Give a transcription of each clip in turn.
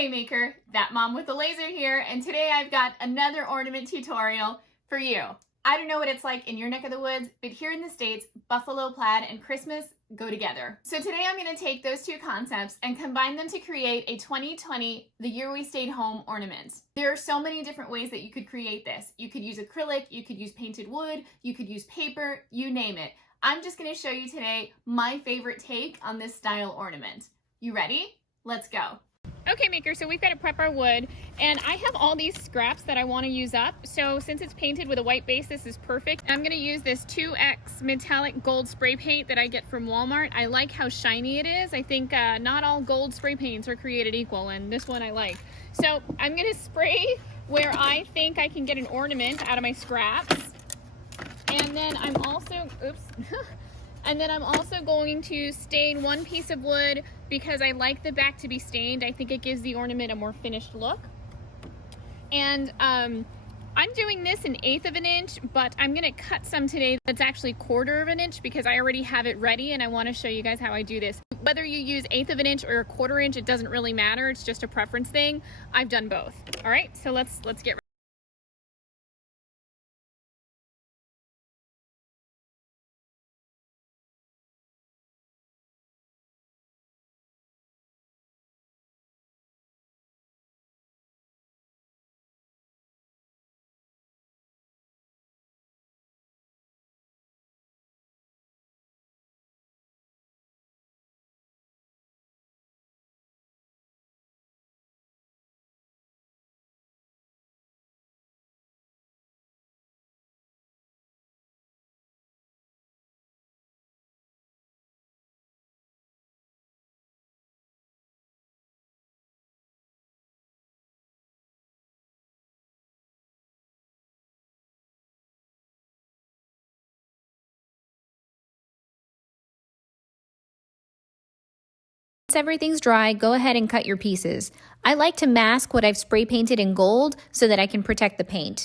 Hey maker, that mom with the laser here, and today I've got another ornament tutorial for you. I don't know what it's like in your neck of the woods, but here in the States, buffalo plaid and Christmas go together. So today I'm going to take those two concepts and combine them to create a 2020, the year we stayed home ornament. There are so many different ways that you could create this. You could use acrylic, you could use painted wood, you could use paper, you name it. I'm just going to show you today my favorite take on this style ornament. You ready? Let's go. Okay maker, so we've got to prep our wood, and I have all these scraps that I want to use up. So since it's painted with a white base, this is perfect. I'm going to use this 2X metallic gold spray paint that I get from Walmart. I like how shiny it is. I think not all gold spray paints are created equal, and this one I like. So I'm going to spray where I think I can get an ornament out of my scraps. And then I'm also, and then I'm also going to stain one piece of wood because I like the back to be stained. I think it gives the ornament a more finished look. And I'm doing this 1/8 of an inch, but I'm gonna cut some today that's actually 1/4 of an inch because I already have it ready and I wanna show you guys how I do this. Whether you use 1/8 of an inch or 1/4 inch, it doesn't really matter. It's just a preference thing. I've done both. All right, so let's get ready. Once everything's dry, go ahead and cut your pieces. I like to mask what I've spray painted in gold so that I can protect the paint.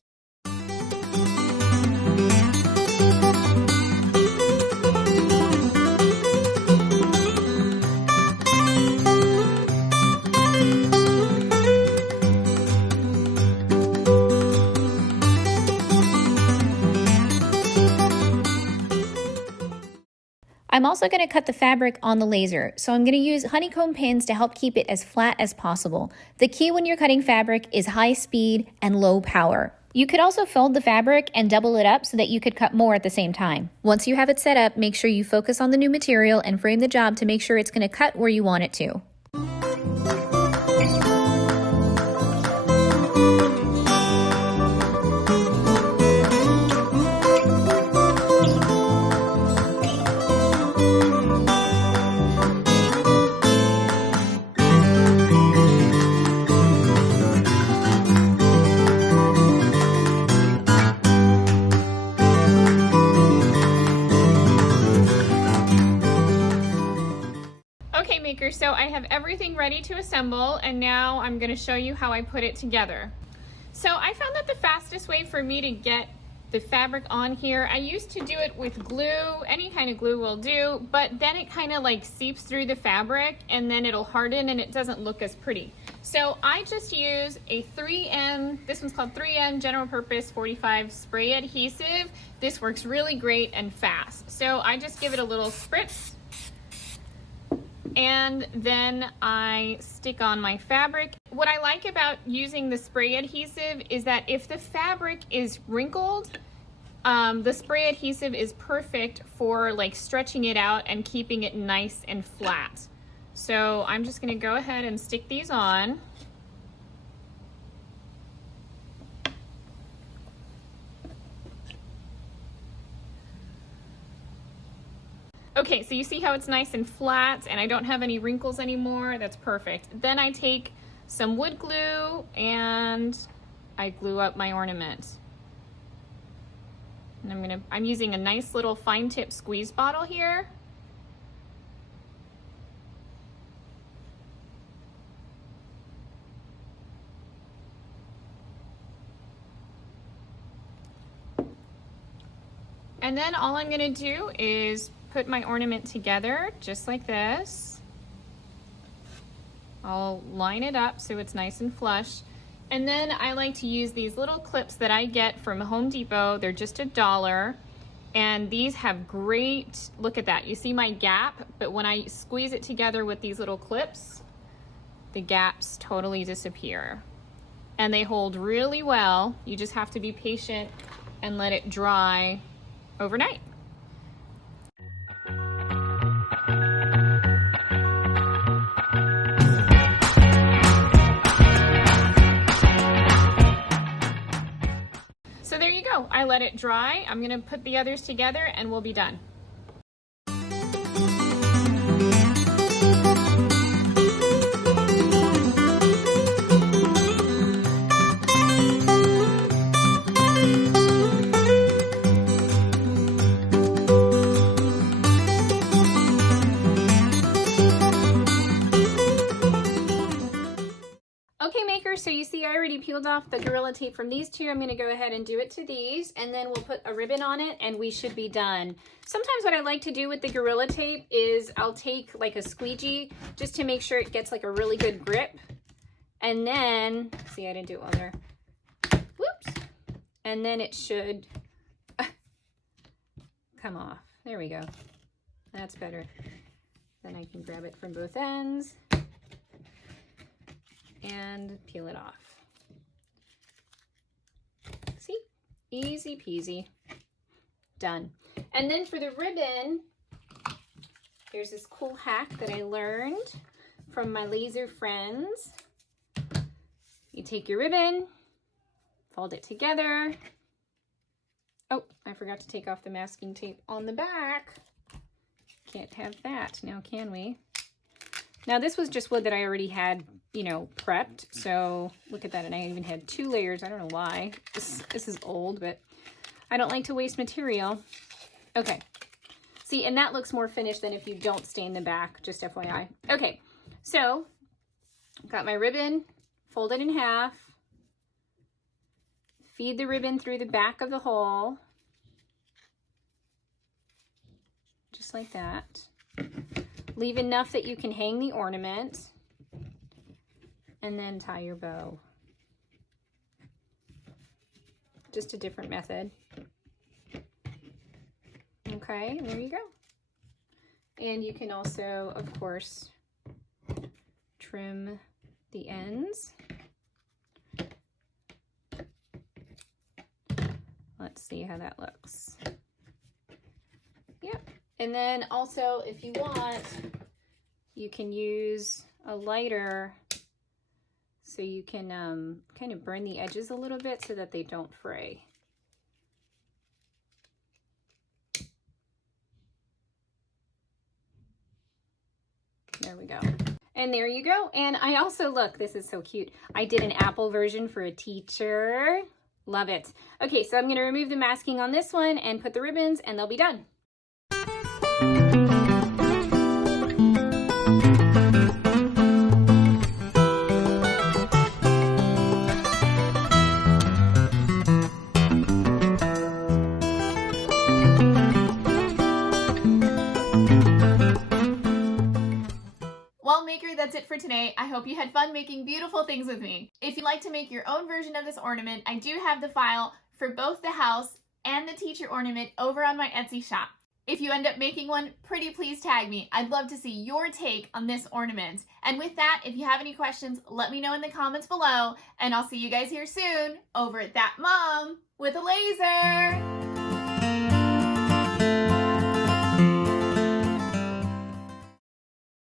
I'm also going to cut the fabric on the laser, so I'm going to use honeycomb pins to help keep it as flat as possible. The key when you're cutting fabric is high speed and low power. You could also fold the fabric and double it up so that you could cut more at the same time. Once you have it set up, make sure you focus on the new material and frame the job to make sure it's going to cut where you want it to. Okay maker, so I have everything ready to assemble, and now I'm going to show you how I put it together. So I found that the fastest way for me to get the fabric on here, I used to do it with glue. Any kind of glue will do, but then it kind of like seeps through the fabric and then it'll harden and it doesn't look as pretty. So I just use a 3M, this one's called 3M General Purpose 45 spray adhesive. This works really great and fast. So I just give it a little spritz, and then I stick on my fabric. What I like about using the spray adhesive is that if the fabric is wrinkled, the spray adhesive is perfect for like stretching it out and keeping it nice and flat. So I'm just gonna go ahead and stick these on. Okay, so you see how it's nice and flat and I don't have any wrinkles anymore. That's perfect. Then I take some wood glue and I glue up my ornament. And I'm using a nice little fine tip squeeze bottle here. And then all I'm gonna do is put my ornament together just like this. I'll line it up so it's nice and flush. And then I like to use these little clips that I get from Home Depot. They're just $1. And these have great, look at that. You see my gap, but when I squeeze it together with these little clips, the gaps totally disappear. And they hold really well. You just have to be patient and let it dry overnight. So there you go. I let it dry. I'm gonna put the others together and we'll be done. Okay, makers, so you see I already peeled off the Gorilla Tape from these two. I'm going to go ahead and do it to these, and then we'll put a ribbon on it and we should be done. Sometimes what I like to do with the Gorilla Tape is I'll take like a squeegee just to make sure it gets like a really good grip. And then, see, I didn't do it well there. Whoops. And then it should come off. There we go. That's better. Then I can grab it from both ends and peel it off. See? Easy peasy. Done. And then for the ribbon, here's this cool hack that I learned from my laser friends. You take your ribbon, fold it together. Oh, I forgot to take off the masking tape on the back. Can't have that now, can we? Now this was just wood that I already had, you know, prepped. So look at that. And I even had 2 layers. I don't know why. This is old, but I don't like to waste material. Okay. See, and that looks more finished than if you don't stain the back, just FYI. Okay. So I've got my ribbon, fold it in half, feed the ribbon through the back of the hole, just like that. Leave enough that you can hang the ornament, and then tie your bow. Just a different method. Okay, there you go. And you can also, of course, trim the ends. Let's see how that looks. Yep. And then also, if you want, you can use a lighter so you can kind of burn the edges a little bit so that they don't fray. There we go. And there you go. And I also, look, this is so cute. I did an apple version for a teacher. Love it. Okay, so I'm going to remove the masking on this one and put the ribbons, and they'll be done. Well, maker, that's it for today. I hope you had fun making beautiful things with me. If you'd like to make your own version of this ornament, I do have the file for both the house and the teacher ornament over on my Etsy shop. If you end up making one, pretty please tag me. I'd love to see your take on this ornament. And with that, if you have any questions, let me know in the comments below, and I'll see you guys here soon over at That Mom with a Laser.